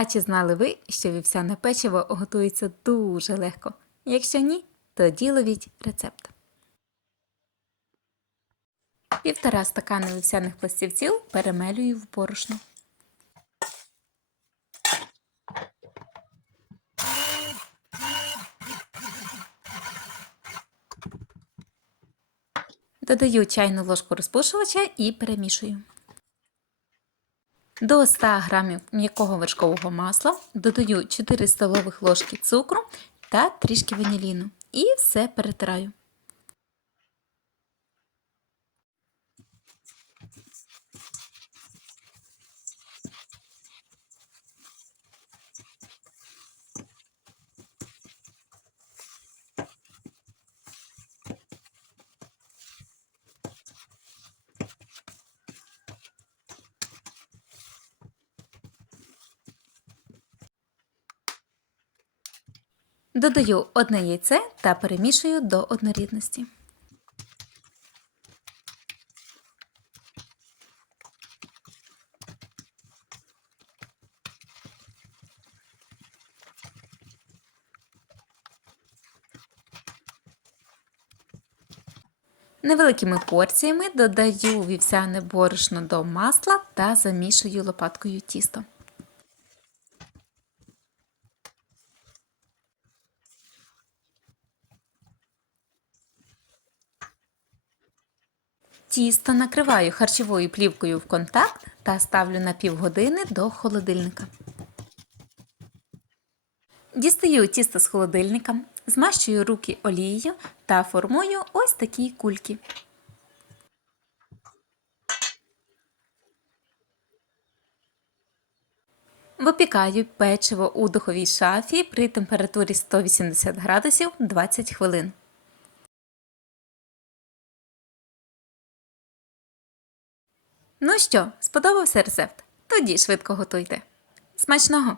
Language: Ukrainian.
А чи знали ви, що вівсяне печиво готується дуже легко? Якщо ні, тоді ловіть рецепт. Півтора стакана вівсяних пластівців перемелюю в борошно. Додаю чайну ложку розпушувача і перемішую. До 100 г м'якого вершкового масла додаю 4 столових ложки цукру та трішки ваніліну. І все перетираю. Додаю одне яйце та перемішую до однорідності. Невеликими порціями додаю вівсяне борошно до масла та замішую лопаткою тісто. Тісто накриваю харчовою плівкою в контакт та ставлю на півгодини до холодильника. Дістаю тісто з холодильника, змащую руки олією та формую ось такі кульки. Випікаю печиво у духовій шафі при температурі 180 градусів 20 хвилин. Ну що, сподобався рецепт? Тоді швидко готуйте. Смачного!